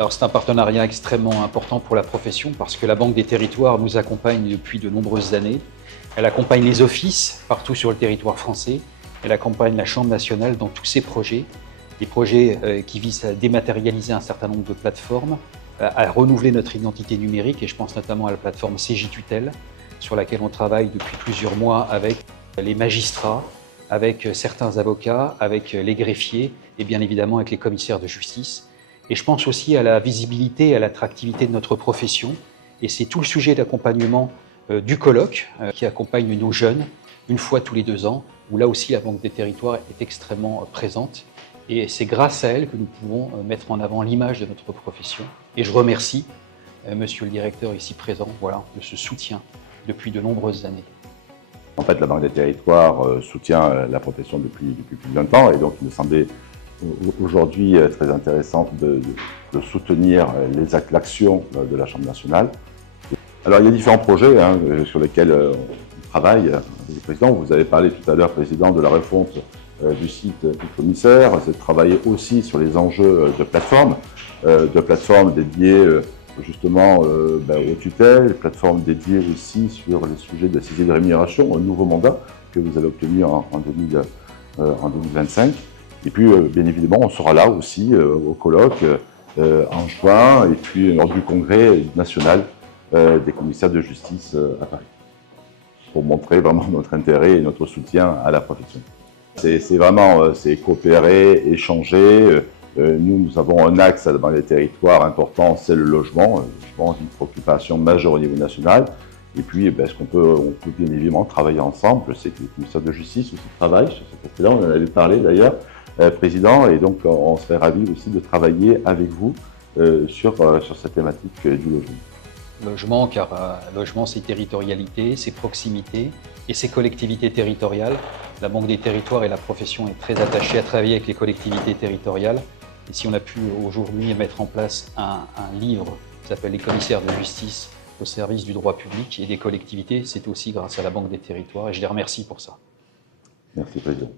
Alors c'est un partenariat extrêmement important pour la profession parce que la Banque des Territoires nous accompagne depuis de nombreuses années. Elle accompagne les offices partout sur le territoire français. Elle accompagne la Chambre nationale dans tous ses projets. Des projets qui visent à dématérialiser un certain nombre de plateformes, à renouveler notre identité numérique et je pense notamment à la plateforme CJ-Tutelle sur laquelle on travaille depuis plusieurs mois avec les magistrats, avec certains avocats, avec les greffiers et bien évidemment avec les commissaires de justice. Et je pense aussi à la visibilité et à l'attractivité de notre profession. Et c'est tout le sujet d'accompagnement du colloque qui accompagne nos jeunes une fois tous les 2 ans, où là aussi la Banque des Territoires est extrêmement présente. Et c'est grâce à elle que nous pouvons mettre en avant l'image de notre profession. Et je remercie monsieur le directeur ici présent de ce soutien depuis de nombreuses années. En fait, la Banque des Territoires soutient la profession depuis plus de 20 ans et donc il me semblait aujourd'hui très intéressant de soutenir l'action de la Chambre nationale. Alors il y a différents projets sur lesquels on travaille avec le Président. Vous avez parlé tout à l'heure, Président, de la refonte du site du commissaire. C'est de travailler aussi sur les enjeux de plateformes dédiées justement aux tutelles, les plateformes dédiées aussi sur les sujets de saisie de rémunération, un nouveau mandat que vous avez obtenu en 2025. Et puis, bien évidemment, on sera là aussi au colloque en juin et puis lors du congrès national des commissaires de justice à Paris, pour montrer vraiment notre intérêt et notre soutien à la profession. C'est vraiment coopérer, échanger. Nous avons un axe dans les territoires important, c'est le logement. Je pense une préoccupation majeure au niveau national. Et puis, on peut bien évidemment travailler ensemble. Je sais que les commissaires de justice aussi travaillent sur cet aspect-là. On en avait parlé d'ailleurs, Président. Et donc, on serait ravis aussi de travailler avec vous sur cette thématique du logement. Logement, car logement, c'est territorialité, c'est proximité et c'est collectivité territoriale. La Banque des Territoires et la profession est très attachée à travailler avec les collectivités territoriales. Et si on a pu aujourd'hui mettre en place un livre qui s'appelle « Les commissaires de justice au service du droit public et des collectivités », c'est aussi grâce à la Banque des Territoires et je les remercie pour ça. Merci, Président.